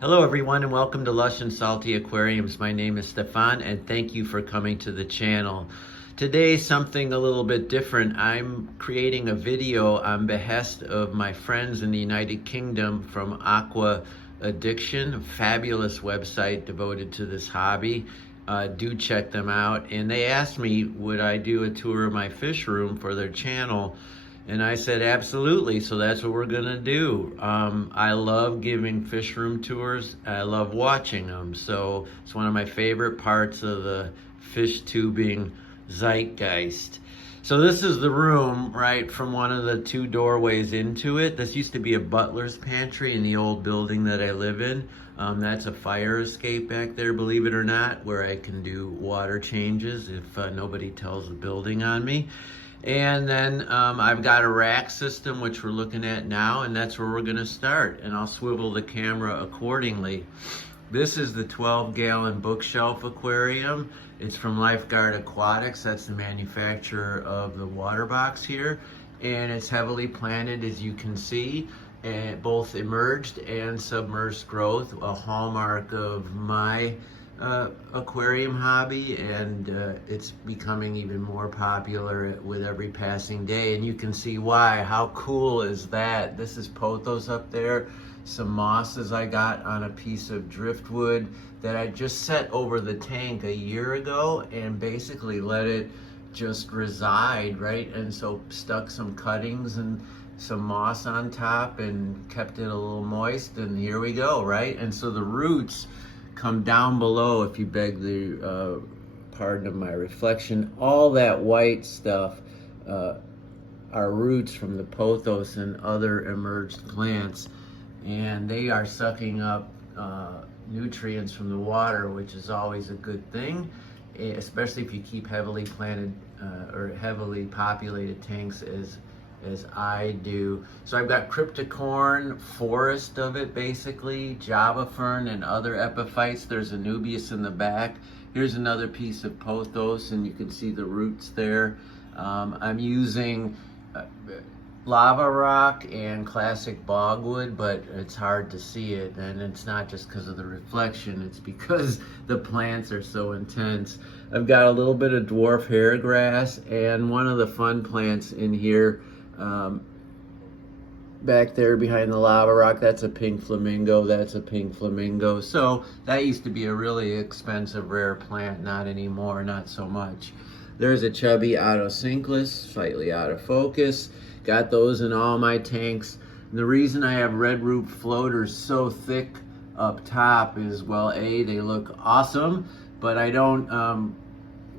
Hello everyone and welcome to Lush and Salty Aquariums. My name is Stefan and thank you for coming to the channel. Today something a little bit different. I'm creating a video on behest of my friends in the United Kingdom from Aqua Addiction, a fabulous website devoted to this hobby. Do check them out. And they asked me would I do a tour of my fish room for their channel. And I said, absolutely, so that's what we're gonna do. I love giving fish room tours. I love watching them. So it's one of my favorite parts of the fish tubing zeitgeist. So this is the room, right, from one of the two doorways into it. This used to be a butler's pantry in the old building that I live in. That's a fire escape back there, believe it or not, where I can do water changes if nobody tells the building on me. And then I've got a rack system, which we're looking at now, and that's where we're gonna start. And I'll swivel the camera accordingly. This is the 12-gallon bookshelf aquarium. It's from Lifeguard Aquatics. That's the manufacturer of the water box here. And it's heavily planted, as you can see, and both emerged and submerged growth, a hallmark of my aquarium hobby, and it's becoming even more popular with every passing day, and you can see why. How cool is that? This is pothos up there, some mosses I got on a piece of driftwood that I just set over the tank a year ago and basically let it just reside, right? And so stuck some cuttings and some moss on top and kept it a little moist, and here we go, right? And so the roots come down below, if you beg the pardon of my reflection. All that white stuff are roots from the pothos and other emerged plants, and they are sucking up nutrients from the water, which is always a good thing, especially if you keep heavily planted or heavily populated tanks as I do. So I've got cryptocorn, forest of it basically, java fern and other epiphytes. There's anubias in the back. Here's another piece of pothos and you can see the roots there. I'm using lava rock and classic bogwood, but it's hard to see it, and it's not just because of the reflection, it's because the plants are so intense. I've got a little bit of dwarf hair grass, and one of the fun plants in here back there behind the lava rock, that's a pink flamingo, that's a pink flamingo. So that used to be a really expensive rare plant, not anymore, not so much. There's a chubby autosynclus, slightly out of focus. Got those in all my tanks. And the reason I have red root floaters so thick up top is, well, A, they look awesome, but I don't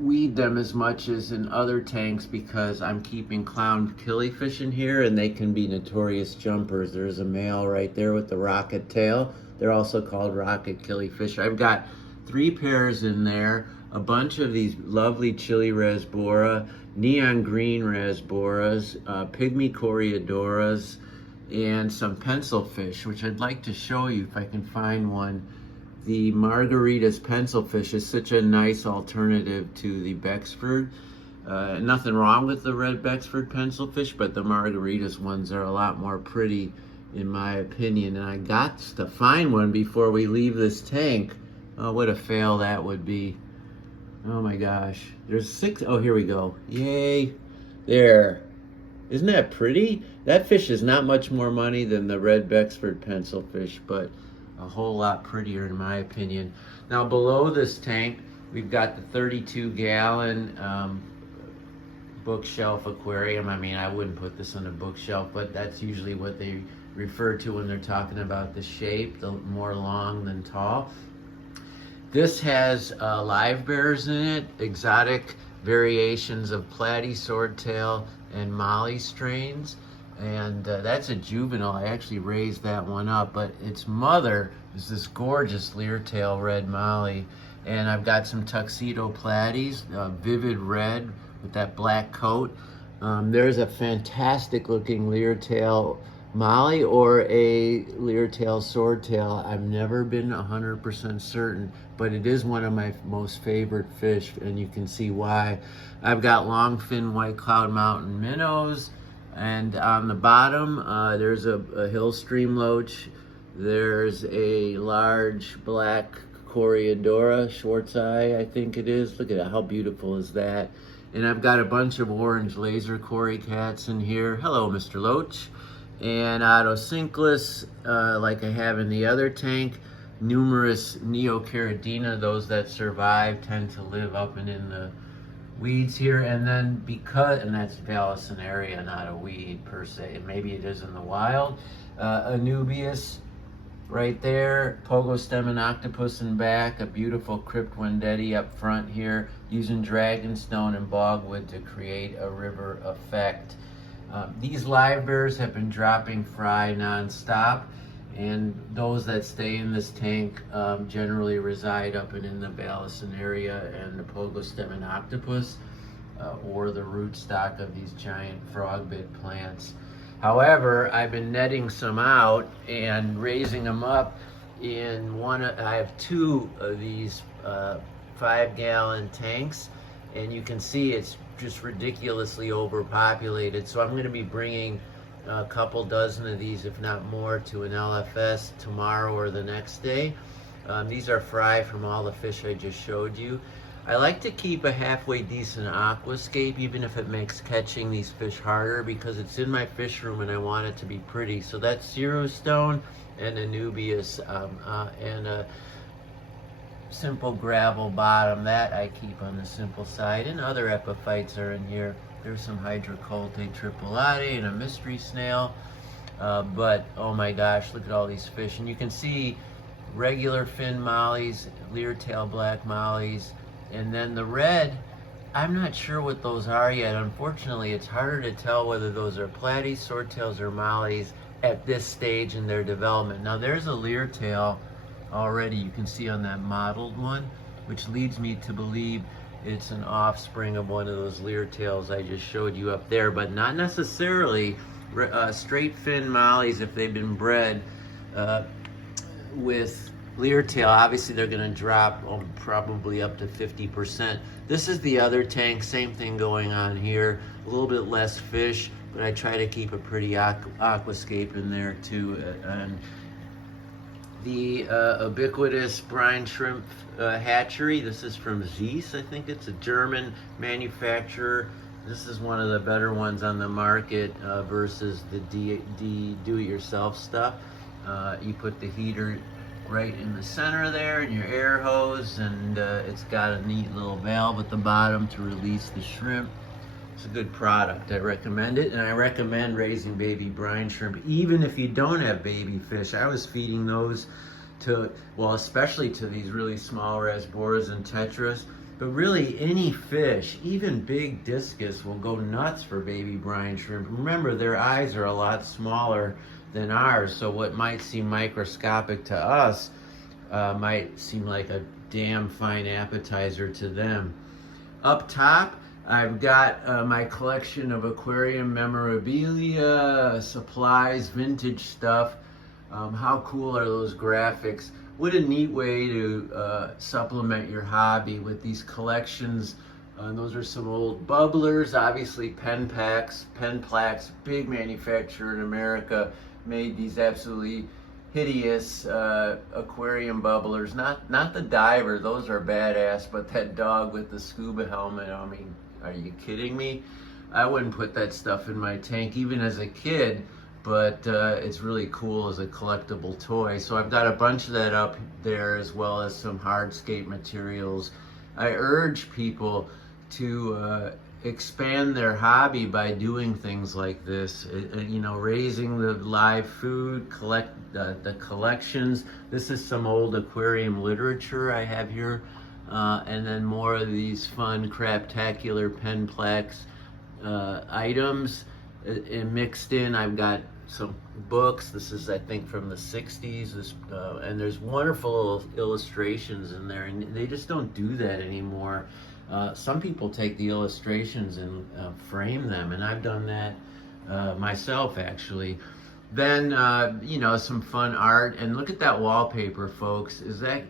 weed them as much as in other tanks because I'm keeping clown killifish in here, and they can be notorious jumpers. There's a male right there with the rocket tail. They're also called rocket killifish. I've got 3 pairs in there, a bunch of these lovely chili rasbora, neon green rasboras, pygmy coreodoras, and some pencilfish, which I'd like to show you if I can find one. The Margaritas pencilfish is such a nice alternative to the Bexford. Nothing wrong with the red Bexford pencilfish, but the Margaritas ones are a lot more pretty in my opinion. And I got to find one before we leave this tank. Oh, what a fail that would be. Oh my gosh. There's 6. Oh, here we go. Yay. There. Isn't that pretty? That fish is not much more money than the red Bexford pencilfish, but a whole lot prettier in my opinion. Now below this tank, we've got the 32-gallon bookshelf aquarium. I mean, I wouldn't put this on a bookshelf, but that's usually what they refer to when they're talking about the shape, the more long than tall. This has live bears in it, exotic variations of platy, swordtail, and molly strains. And that's a juvenile. I actually raised that one up, but its mother is this gorgeous leertail red molly. And I've got some tuxedo platies, vivid red with that black coat. There's a fantastic looking leertail molly or a leertail swordtail. I've never been 100% certain, but it is one of my most favorite fish, and you can see why. I've got longfin white cloud mountain minnows, and on the bottom there's a hill stream loach There's a large black Coriandora, Schwartz eye, I think it is. Look at that, how beautiful is that? And I've got a bunch of orange laser Cory cats in here. Hello, Mr. Loach. And Autosynclus, like I have in the other tank. Numerous Neocaridina, those that survive tend to live up and in the weeds here. And then and that's Vallisneria, not a weed per se. Maybe it is in the wild. Anubias, right there, pogo stem and octopus in back, a beautiful crypt wendetti up front here, using dragonstone and bogwood to create a river effect. These live bears have been dropping fry non-stop, and those that stay in this tank generally reside up and in the Vallisneria and the pogo stem and octopus, or the rootstock of these giant frogbit plants. However, I've been netting some out and raising them up in I have two of these 5-gallon tanks, and you can see it's just ridiculously overpopulated. So I'm going to be bringing a couple dozen of these, if not more, to an LFS tomorrow or the next day. These are fry from all the fish I just showed you. I like to keep a halfway decent aquascape, even if it makes catching these fish harder, because it's in my fish room and I want it to be pretty. So that's Zero Stone and Anubias, and a simple gravel bottom that I keep on the simple side. And other epiphytes are in here. There's some Hydrocolte tripolate and a mystery snail. But oh my gosh, look at all these fish. And you can see regular fin mollies, leer-tail black mollies, and then the red, I'm not sure what those are yet. Unfortunately, it's harder to tell whether those are platies, swordtails, or mollies at this stage in their development. Now there's a leer-tail already, you can see on that modeled one, which leads me to believe it's an offspring of one of those leer-tails I just showed you up there, but not necessarily. Straight fin mollies, if they've been bred with leer-tail, obviously they're going to drop probably up to 50%. This is the other tank, same thing going on here. A little bit less fish, but I try to keep a pretty aquascape in there too. And the ubiquitous brine shrimp hatchery, this is from Zeiss, I think it's a German manufacturer. This is one of the better ones on the market versus the do-it-yourself stuff. You put the heater right in the center there and your air hose, and it's got a neat little valve at the bottom to release the shrimp. It's a good product. I recommend it, and I recommend raising baby brine shrimp even if you don't have baby fish. I was feeding those to, well, especially to these really small rasboras and tetras, but really any fish, even big discus, will go nuts for baby brine shrimp. Remember, their eyes are a lot smaller than ours, so what might seem microscopic to us might seem like a damn fine appetizer to them. Up top, I've got my collection of aquarium memorabilia, supplies, vintage stuff. How cool are those graphics? What a neat way to supplement your hobby with these collections. Those are some old bubblers, obviously Penplax, big manufacturer in America, made these absolutely hideous aquarium bubblers. Not the diver, those are badass, but that dog with the scuba helmet, I mean, are you kidding me? I wouldn't put that stuff in my tank even as a kid, but it's really cool as a collectible toy. So I've got a bunch of that up there, as well as some hardscape materials. I urge people to expand their hobby by doing things like this, you know, raising the live food, collect the collections. This is some old aquarium literature I have here, and then more of these fun craptacular Penplax items. And mixed in, I've got some books. This is, I think, from the 60s, and there's wonderful illustrations in there, and they just don't do that anymore. Some people take the illustrations and frame them, and I've done that myself, actually. Then, you know, some fun art. And look at that wallpaper, folks. Is that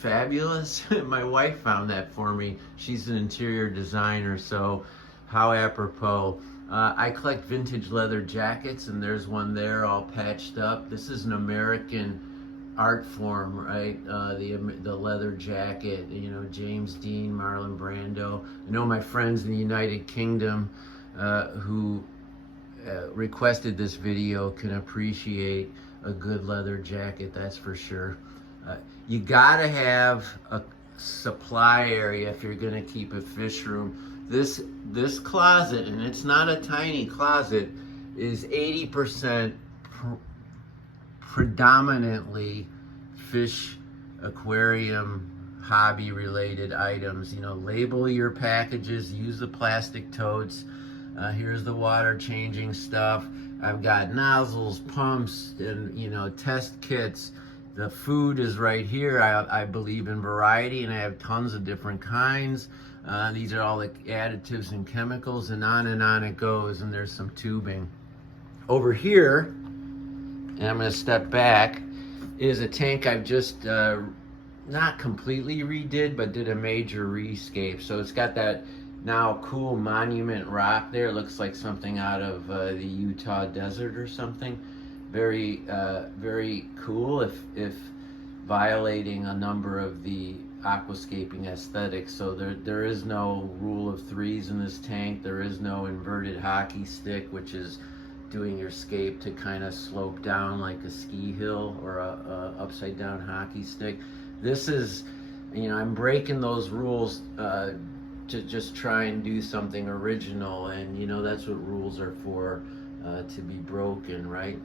fabulous? My wife found that for me. She's an interior designer, so how apropos. I collect vintage leather jackets, and there's one there all patched up. This is an American art form, right? The leather jacket, you know, James Dean, Marlon Brando. I know my friends in the United Kingdom who requested this video can appreciate a good leather jacket, that's for sure. You gotta have a supply area if you're gonna keep a fish room. This closet, and it's not a tiny closet, is 80% predominantly fish aquarium hobby related items. You know, label your packages, use the plastic totes. Here's the water changing stuff. I've got nozzles, pumps, and, you know, test kits. The food is right here. I believe in variety, and I have tons of different kinds. These are all the additives and chemicals, and on it goes. And there's some tubing. Over here, and I'm going to step back, is a tank I've just not completely redid, but did a major rescape. So it's got that now cool monument rock there. It looks like something out of the Utah desert or something. Very, very cool, if violating a number of the aquascaping aesthetics. So there is no rule of threes in this tank. There is no inverted hockey stick, which is doing your scape to kind of slope down like a ski hill, or a upside down hockey stick. This is, you know, I'm breaking those rules to just try and do something original, and you know, that's what rules are for, to be broken, right?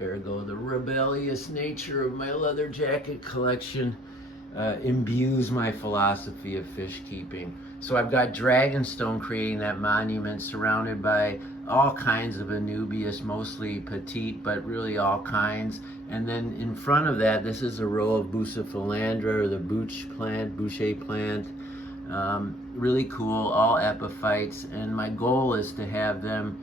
Ergo, the rebellious nature of my leather jacket collection imbues my philosophy of fish keeping. So I've got Dragonstone creating that monument, surrounded by all kinds of Anubias, mostly petite, but really all kinds. And then in front of that, this is a row of Bucephalandra, or the Boucher plant. Really cool, all epiphytes. And my goal is to have them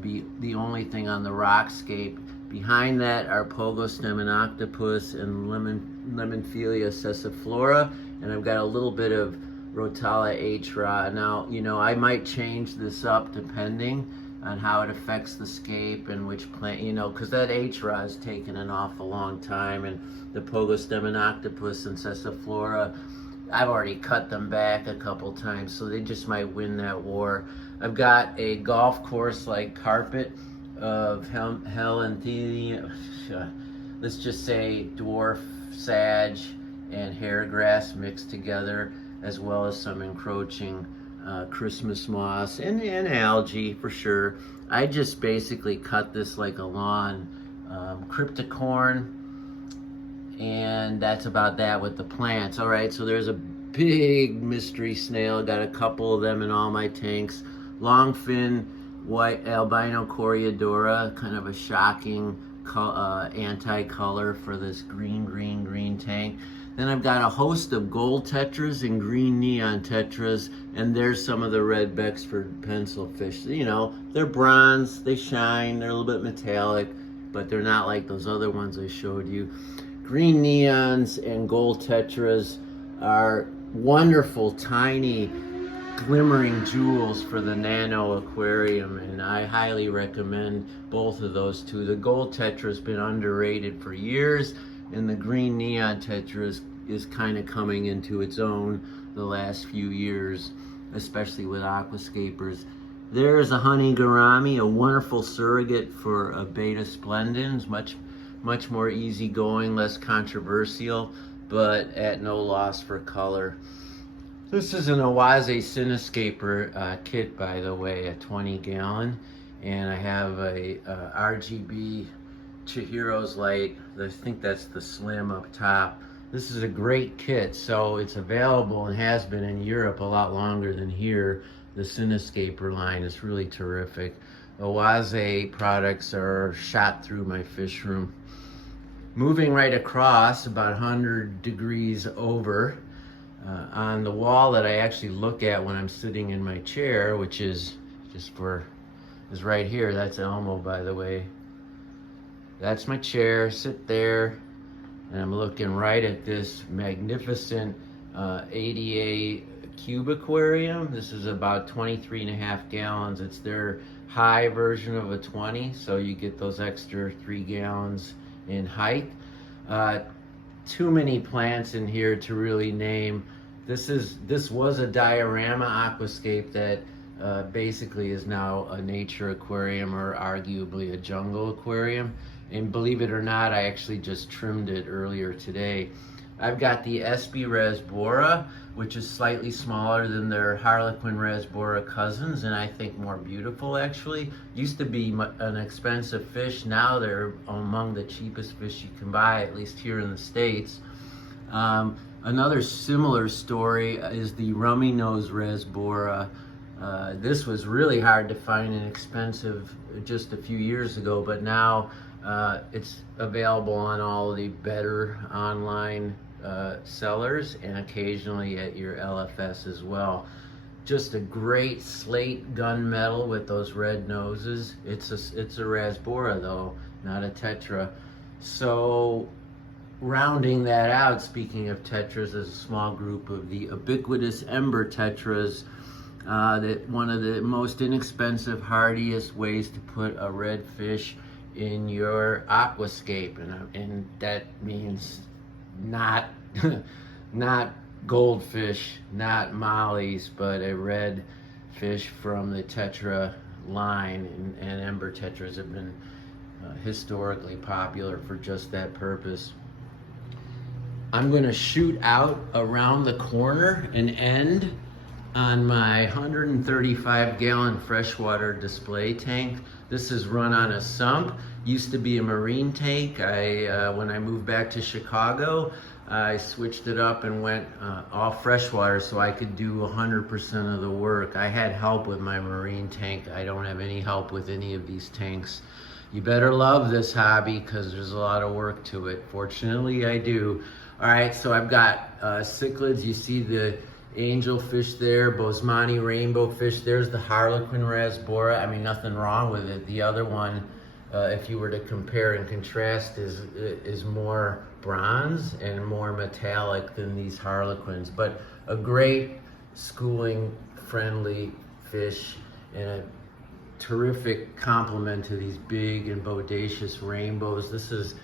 be the only thing on the rockscape. Behind that are Pogostem and Octopus and Lemonphilia sessiflora, and I've got a little bit of Rotala hra. Now, you know, I might change this up depending on how it affects the scape and which plant, you know, because that hra has taken an awful long time, and the Pogostem and Octopus and sessiflora, I've already cut them back a couple times, so they just might win that war. I've got a golf course-like carpet of Helenthinia, let's just say dwarf sage and hairgrass mixed together, as well as some encroaching Christmas moss and algae for sure. I just basically cut this like a lawn, cryptocorn, and that's about that with the plants. All right, so there's a big mystery snail. Got a couple of them in all my tanks. Longfin white albino Coriadora, kind of a shocking anti-color for this green tank. Then I've got a host of gold tetras and green neon tetras, and there's some of the red Bexford pencilfish. You know, they're bronze, they shine, they're a little bit metallic, but they're not like those other ones I showed you. Green neons and gold tetras are wonderful, tiny, glimmering jewels for the nano aquarium, and I highly recommend both of those two. The gold tetra has been underrated for years, and the green neon tetra is kind of coming into its own the last few years, especially with aquascapers. There's a honey gourami, a wonderful surrogate for a beta splendens, much more easygoing, less controversial, but at no loss for color. This is an Oase Cinescaper kit, by the way, a 20-gallon, and I have a RGB Chihiro's light. I think that's the slim up top. This is a great kit, so it's available and has been in Europe a lot longer than here. The Cinescaper line is really terrific. Oase products are shot through my fish room. Moving right across, about 100 degrees over, on the wall that I actually look at when I'm sitting in my chair, which is right here. That's Elmo, by the way. That's my chair. Sit there, and I'm looking right at this magnificent ADA Cube Aquarium. This is about 23.5 gallons. It's their high version of a 20, so you get those extra 3 gallons in height. Too many plants in here to really name. This was a diorama aquascape that basically is now a nature aquarium, or arguably a jungle aquarium. And believe it or not, I actually just trimmed it earlier today. I've got the SB Rasbora, which is slightly smaller than their Harlequin Rasbora cousins, and I think more beautiful actually. Used to be an expensive fish, now they're among the cheapest fish you can buy, at least here in the States. Another similar story is the Rummy Nose Rasbora. This was really hard to find and expensive just a few years ago, but now it's available on all the better online sellers and occasionally at your LFS as well. Just a great slate gunmetal with those red noses. It's a Rasbora though, not a Tetra. So rounding that out, speaking of Tetras, there's a small group of the ubiquitous Ember Tetras. That one of the most inexpensive, hardiest ways to put a red fish in your aquascape, and that means not not goldfish, not mollies, but a red fish from the Tetra line, and Ember Tetras have been historically popular for just that purpose. I'm going to shoot out around the corner and end on my 135 gallon freshwater display tank. This is run on a sump. Used to be a marine tank. When I moved back to Chicago, I switched it up and went all freshwater so I could do 100% of the work. I had help with my marine tank. I don't have any help with any of these tanks. You better love this hobby because there's a lot of work to it. Fortunately, I do. All right, so I've got cichlids. You see the angelfish there, Bosemani rainbow fish. There's the Harlequin Rasbora. I mean, nothing wrong with it. The other one, if you were to compare and contrast, is more bronze and more metallic than these Harlequins. But a great schooling friendly fish and a terrific complement to these big and bodacious rainbows. This is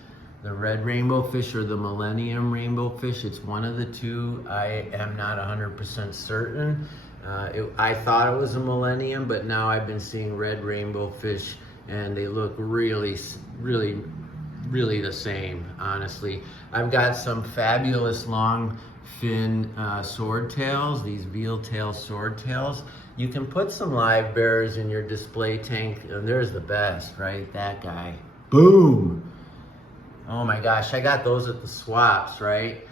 the red rainbow fish or the Millennium rainbow fish. It's one of the two. I am not 100% certain. I thought it was a Millennium, but now I've been seeing red rainbow fish and they look really, really, really the same, honestly. I've got some fabulous long fin swordtails, these veal tail swordtails. You can put some live bears in your display tank, and there's the best, right? That guy. Boom! Oh my gosh, I got those at the swaps, right?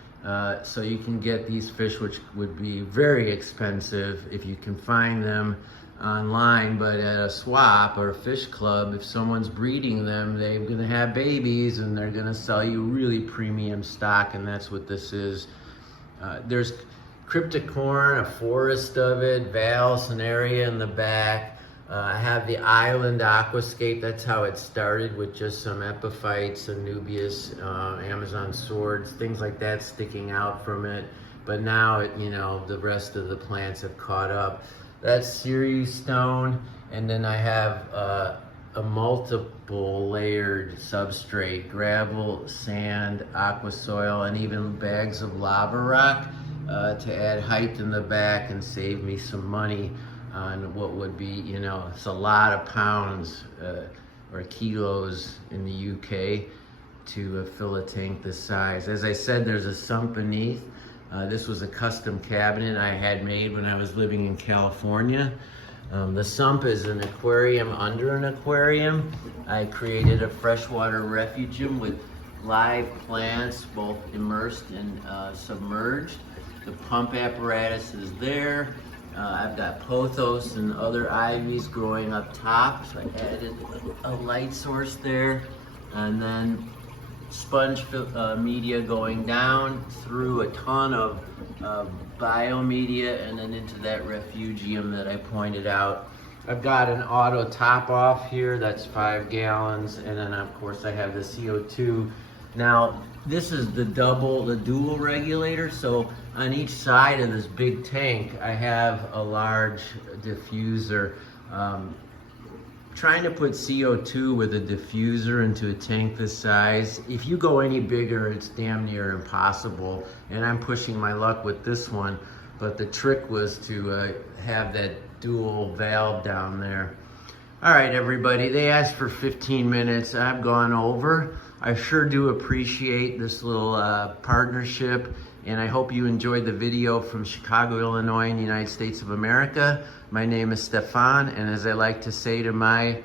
So you can get these fish, which would be very expensive if you can find them online, but at a swap or a fish club, if someone's breeding them, they're gonna have babies and they're gonna sell you really premium stock, and that's what this is. There's cryptocorn, a forest of it, valves, an area in the back. I have the island aquascape. That's how it started, with just some epiphytes, Anubias, Amazon swords, things like that sticking out from it. But now, the rest of the plants have caught up. That's Sirius stone, and then I have a multiple layered substrate, gravel, sand, aqua soil, and even bags of lava rock to add height in the back and save me some money on what would be, it's a lot of pounds or kilos in the UK to fill a tank this size. As I said, there's a sump beneath. This was a custom cabinet I had made when I was living in California. The sump is an aquarium under an aquarium. I created a freshwater refugium with live plants, both immersed and submerged. The pump apparatus is there. I've got pothos and other ivies growing up top, so I added a light source there, and then sponge media going down through a ton of biomedia and then into that refugium that I pointed out. I've got an auto top off here, that's 5 gallons, and then of course I have the CO2. Now, this is the dual regulator, so on each side of this big tank, I have a large diffuser. trying to put CO2 with a diffuser into a tank this size. If you go any bigger, it's damn near impossible. And I'm pushing my luck with this one, but the trick was to have that dual valve down there. All right, everybody, they asked for 15 minutes. I've gone over. I sure do appreciate this little partnership, and I hope you enjoyed the video from Chicago, Illinois, in the United States of America. My name is Stefan, and as I like to say to my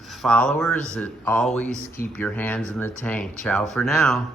followers, always keep your hands in the tank. Ciao for now.